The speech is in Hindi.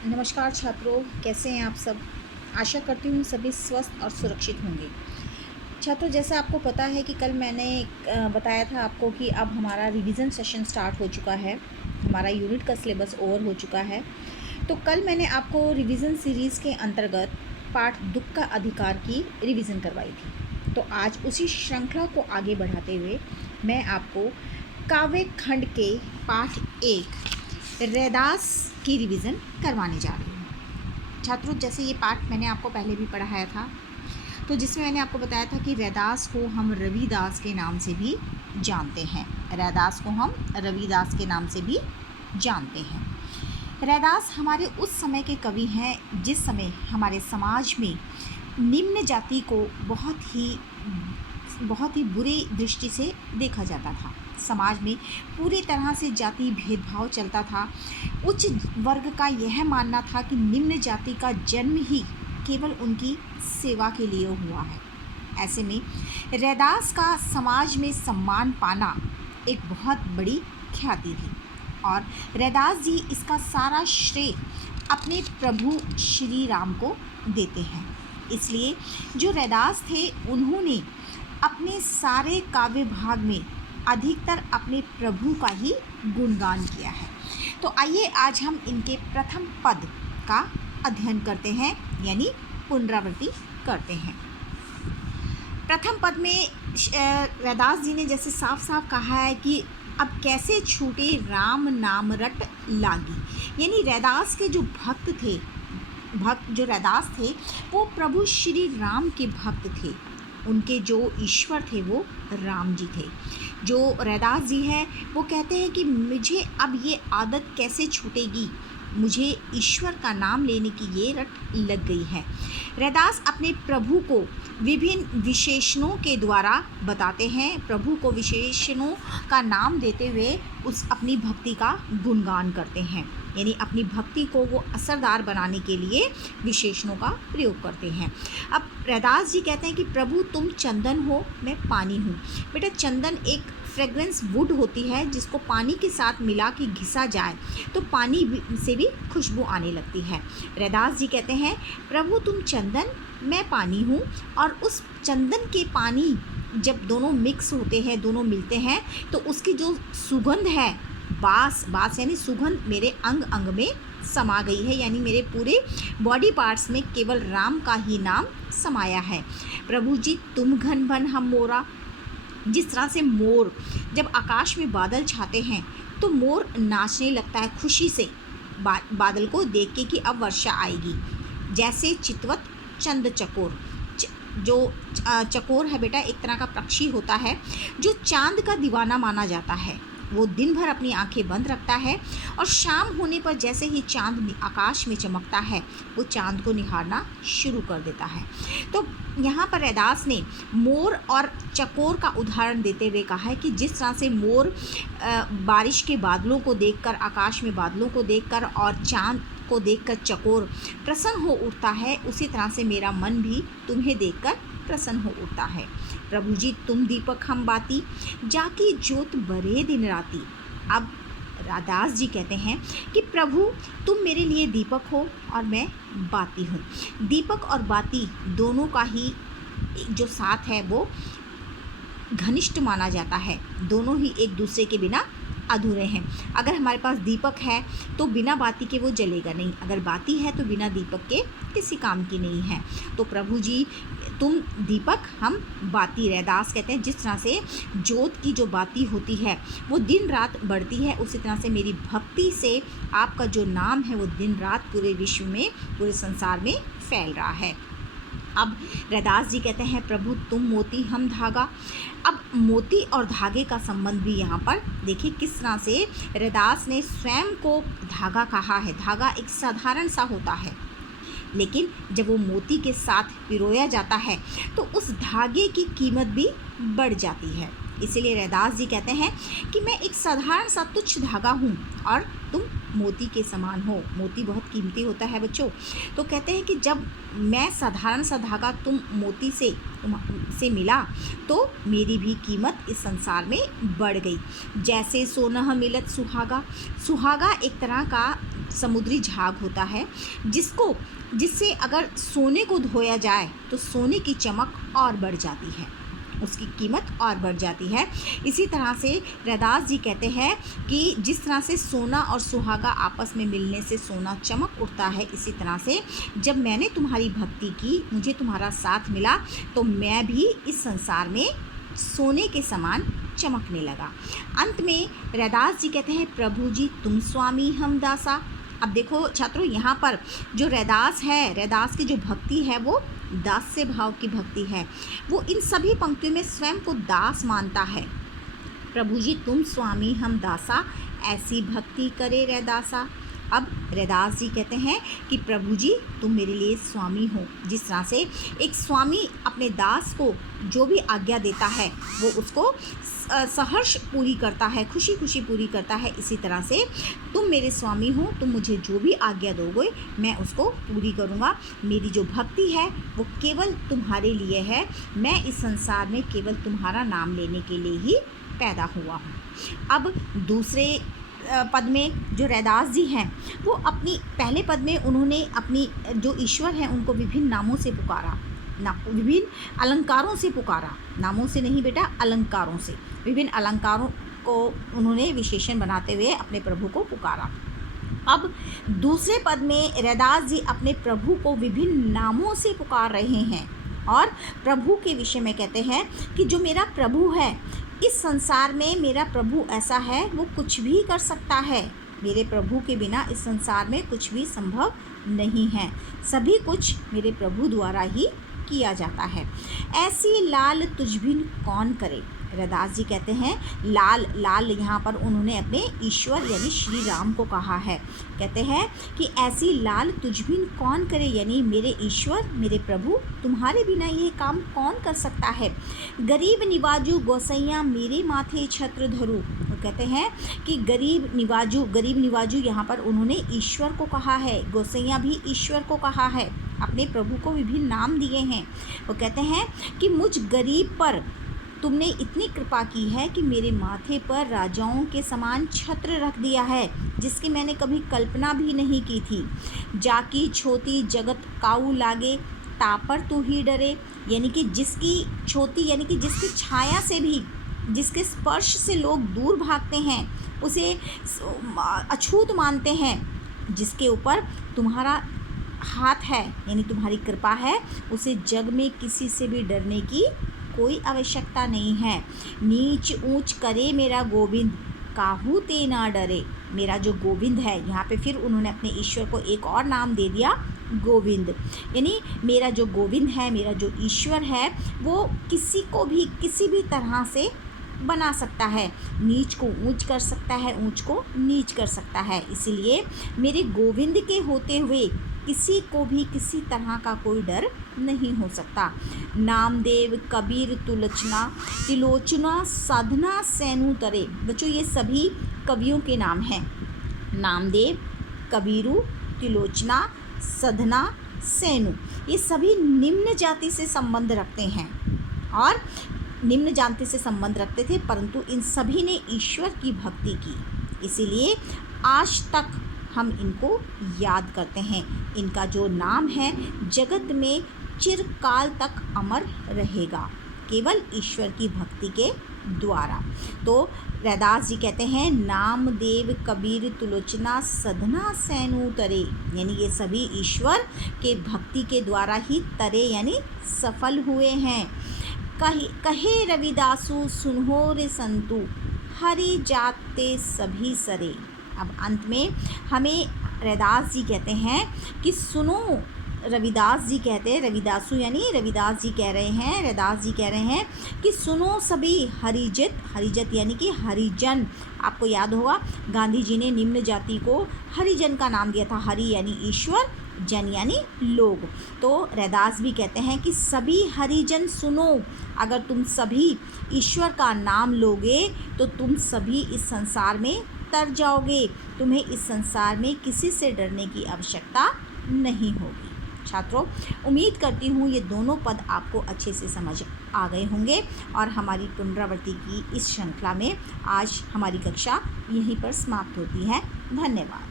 नमस्कार छात्रों, कैसे हैं आप सब। आशा करती हूँ सभी स्वस्थ और सुरक्षित होंगे। छात्रों, जैसा आपको पता है कि कल मैंने बताया था आपको कि अब हमारा रिवीजन सेशन स्टार्ट हो चुका है, हमारा यूनिट का सिलेबस ओवर हो चुका है। तो कल मैंने आपको रिवीजन सीरीज़ के अंतर्गत पाठ दुख का अधिकार की रिवीजन करवाई थी। तो आज उसी श्रृंखला को आगे बढ़ाते हुए मैं आपको काव्य खंड के पाठ 1 रैदास की रिवीजन करवाने जा रही हूँ। छात्रों, जैसे ये पाठ मैंने आपको पहले भी पढ़ाया था, तो जिसमें मैंने आपको बताया था कि रैदास को हम रविदास के नाम से भी जानते हैं। रैदास को हम रविदास के नाम से भी जानते हैं। रैदास हमारे उस समय के कवि हैं जिस समय हमारे समाज में निम्न जाति को बहुत ही बुरी दृष्टि से देखा जाता था। समाज में पूरी तरह से जाति भेदभाव चलता था। उच्च वर्ग का यह मानना था कि निम्न जाति का जन्म ही केवल उनकी सेवा के लिए हुआ है। ऐसे में रैदास का समाज में सम्मान पाना एक बहुत बड़ी ख्याति थी और रैदास जी इसका सारा श्रेय अपने प्रभु श्री राम को देते हैं। इसलिए जो रैदास थे उन्होंने अपने सारे काव्य भाग में अधिकतर अपने प्रभु का ही गुणगान किया है। तो आइए आज हम इनके प्रथम पद का अध्ययन करते हैं, यानी पुनरावृत्ति करते हैं। प्रथम पद में रैदास जी ने जैसे साफ साफ कहा है कि अब कैसे छूटे राम नाम रट लागी, यानी रैदास के जो भक्त जो रैदास थे वो प्रभु श्री राम के भक्त थे। उनके जो ईश्वर थे वो राम जी थे। जो रैदास जी हैं वो कहते हैं कि मुझे अब ये आदत कैसे छूटेगी, मुझे ईश्वर का नाम लेने की ये रट लग गई है। रैदास अपने प्रभु को विभिन्न विशेषणों के द्वारा बताते हैं। प्रभु को विशेषणों का नाम देते हुए अपनी भक्ति का गुणगान करते हैं, यानी अपनी भक्ति को वो असरदार बनाने के लिए विशेषणों का प्रयोग करते हैं। अब रैदास जी कहते हैं कि प्रभु तुम चंदन हो, मैं पानी हूँ। बेटा, चंदन एक फ्रेग्रेंस वुड होती है जिसको पानी के साथ मिला के घिसा जाए तो पानी से भी खुशबू आने लगती है। रैदास जी कहते हैं प्रभु तुम चंदन, मैं पानी हूँ, और उस चंदन के पानी जब दोनों मिक्स होते हैं, दोनों मिलते हैं, तो उसकी जो सुगंध है, बास यानी सुगंध मेरे अंग अंग में समा गई है, यानी मेरे पूरे बॉडी पार्ट्स में केवल राम का ही नाम समाया है। प्रभु जी तुम घन बन हम मोरा। जिस तरह से मोर जब आकाश में बादल छाते हैं तो मोर नाचने लगता है खुशी से बादल को देख के कि अब वर्षा आएगी। जैसे चितवत चंद चकोर, जो चकोर है बेटा एक तरह का पक्षी होता है जो चांद का दीवाना माना जाता है। वो दिन भर अपनी आंखें बंद रखता है और शाम होने पर जैसे ही चांद आकाश में चमकता है वो चांद को निहारना शुरू कर देता है। तो यहाँ पर रैदास ने मोर और चकोर का उदाहरण देते हुए कहा है कि जिस तरह से मोर बारिश के बादलों को देखकर, आकाश में बादलों को देखकर और चांद को देखकर चकोर प्रसन्न हो उठता है, उसी तरह से मेरा मन भी तुम्हें देखकर प्रसन्न हो उठता है। प्रभु जी तुम दीपक हम बाती, जाकी ज्योत बरे दिन राती। अब रैदास जी कहते हैं कि प्रभु तुम मेरे लिए दीपक हो और मैं बाती हूँ। दीपक और बाती दोनों का ही जो साथ है वो घनिष्ठ माना जाता है। दोनों ही एक दूसरे के बिना अधूरे हैं। अगर हमारे पास दीपक है तो बिना बाती के वो जलेगा नहीं, अगर बाती है तो बिना दीपक के किसी काम की नहीं है। तो प्रभु जी तुम दीपक हम बाती। रैदास कहते हैं जिस तरह से ज्योत की जो बाती होती है वो दिन रात बढ़ती है, उसी तरह से मेरी भक्ति से आपका जो नाम है वो दिन रात पूरे विश्व में, पूरे संसार में फैल रहा है। अब रैदास जी कहते हैं प्रभु तुम मोती हम धागा। अब मोती और धागे का संबंध भी यहाँ पर देखिए किस तरह से रैदास ने स्वयं को धागा कहा है। धागा एक साधारण सा होता है, लेकिन जब वो मोती के साथ पिरोया जाता है तो उस धागे की कीमत भी बढ़ जाती है। इसीलिए रैदास जी कहते हैं कि मैं एक साधारण सा तुच्छ धागा हूँ और तुम मोती के समान हो। मोती बहुत कीमती होता है बच्चों। तो कहते हैं कि जब मैं साधारण सा धागा तुम मोती से मिला तो मेरी भी कीमत इस संसार में बढ़ गई। जैसे सोना मिलत सुहागा। सुहागा एक तरह का समुद्री झाग होता है जिससे अगर सोने को धोया जाए तो सोने की चमक और बढ़ जाती है, उसकी कीमत और बढ़ जाती है। इसी तरह से रैदास जी कहते हैं कि जिस तरह से सोना और सुहागा आपस में मिलने से सोना चमक उठता है, इसी तरह से जब मैंने तुम्हारी भक्ति की, मुझे तुम्हारा साथ मिला, तो मैं भी इस संसार में सोने के समान चमकने लगा। अंत में रैदास जी कहते हैं, प्रभु जी तुम स्वामी हम दासा। अब देखो छात्रों, यहाँ पर जो रैदास है, रैदास की जो भक्ति है वो दास्य भाव की भक्ति है। वो इन सभी पंक्तियों में स्वयं को दास मानता है। प्रभु जी तुम स्वामी हम दासा, ऐसी भक्ति करे रैदासा। अब रैदास जी कहते हैं कि प्रभु जी तुम मेरे लिए स्वामी हो। जिस तरह से एक स्वामी अपने दास को जो भी आज्ञा देता है वो उसको सहर्ष पूरी करता है, खुशी खुशी पूरी करता है, इसी तरह से तुम मेरे स्वामी हो, तुम मुझे जो भी आज्ञा दोगे मैं उसको पूरी करूँगा। मेरी जो भक्ति है वो केवल तुम्हारे लिए है। मैं इस संसार में केवल तुम्हारा नाम लेने के लिए ही पैदा हुआ हूँ। अब दूसरे पद में जो रैदास जी हैं वो अपनी पहले पद में उन्होंने अपनी जो ईश्वर हैं उनको विभिन्न नामों से पुकारा, विभिन्न अलंकारों से पुकारा। नामों से नहीं बेटा, अलंकारों से, विभिन्न अलंकारों को उन्होंने विशेषण बनाते हुए अपने प्रभु को पुकारा। अब दूसरे पद में रैदास जी अपने प्रभु को विभिन्न नामों से पुकार रहे हैं और प्रभु के विषय में कहते हैं कि जो मेरा प्रभु है, इस संसार में मेरा प्रभु ऐसा है वो कुछ भी कर सकता है। मेरे प्रभु के बिना इस संसार में कुछ भी संभव नहीं है। सभी कुछ मेरे प्रभु द्वारा ही किया जाता है। ऐसी लाल तुझ बिन कौन करे। रैदास जी कहते हैं लाल यहाँ पर उन्होंने अपने ईश्वर यानी श्री राम को कहा है। कहते हैं कि ऐसी लाल तुझ बिन कौन करे, यानी मेरे ईश्वर मेरे प्रभु तुम्हारे बिना ये काम कौन कर सकता है। गरीब निवाजू गोसैया मेरे माथे छत्र धरू। वो कहते हैं कि गरीब निवाजू यहाँ पर उन्होंने ईश्वर को कहा है, गोसैया भी ईश्वर को कहा है, अपने प्रभु को विभिन्न नाम दिए हैं। वो कहते हैं कि मुझ गरीब पर तुमने इतनी कृपा की है कि मेरे माथे पर राजाओं के समान छत्र रख दिया है, जिसकी मैंने कभी कल्पना भी नहीं की थी। जाकी छोटी जगत काऊ लागे, तापर तू ही डरे। यानी कि जिसकी छोटी यानी कि जिसकी छाया से भी, जिसके स्पर्श से लोग दूर भागते हैं, उसे अछूत मानते हैं। जिसके ऊपर तुम्हारा हाथ है यानी तुम्हारी कृपा है, उसे जग में किसी से भी डरने की कोई आवश्यकता नहीं है। नीच ऊंच करे मेरा गोविंद, काहू ते ना डरे। मेरा जो गोविंद है, यहाँ पे फिर उन्होंने अपने ईश्वर को एक और नाम दे दिया, गोविंद। यानी मेरा जो गोविंद है, मेरा जो ईश्वर है, वो किसी को भी किसी भी तरह से बना सकता है। नीच को ऊंच कर सकता है, ऊंच को नीच कर सकता है। इसलिए मेरे गोविंद के होते हुए किसी को भी किसी तरह का कोई डर नहीं हो सकता। नामदेव कबीर तिलोचना साधना सैनु तरे। बच्चों ये सभी कवियों के नाम हैं। नामदेव, कबीरू, तिलोचना, साधना, सैनु, ये सभी निम्न जाति से संबंध रखते हैं और निम्न जाति से संबंध रखते थे, परंतु इन सभी ने ईश्वर की भक्ति की, इसीलिए आज तक हम इनको याद करते हैं। इनका जो नाम है जगत में चिरकाल तक अमर रहेगा, केवल ईश्वर की भक्ति के द्वारा। तो रैदास जी कहते हैं नामदेव कबीर तुलोचना सधना सैनु तरे, यानी ये सभी ईश्वर के भक्ति के द्वारा ही तरे यानी सफल हुए हैं। कहे रविदासु सुनहो रे संतु, हरि जाते सभी सरे। अब अंत में हमें रैदास जी कहते हैं कि सुनो, रविदास जी कहते हैं, रविदासु यानी रविदास जी कह रहे हैं, रैदास जी कह रहे हैं कि सुनो सभी हरिजत यानी कि हरिजन। आपको याद होगा गांधी जी ने निम्न जाति को हरिजन का नाम दिया था। हरि यानी ईश्वर, जन यानी लोग। तो रैदास भी कहते हैं कि सभी हरिजन सुनो, अगर तुम सभी ईश्वर का नाम लोगे तो तुम सभी इस संसार में तर जाओगे, तुम्हें इस संसार में किसी से डरने की आवश्यकता नहीं होगी। छात्रों, उम्मीद करती हूँ ये दोनों पद आपको अच्छे से समझ आ गए होंगे और हमारी पुनरावृत्ति की इस श्रृंखला में आज हमारी कक्षा यहीं पर समाप्त होती है। धन्यवाद।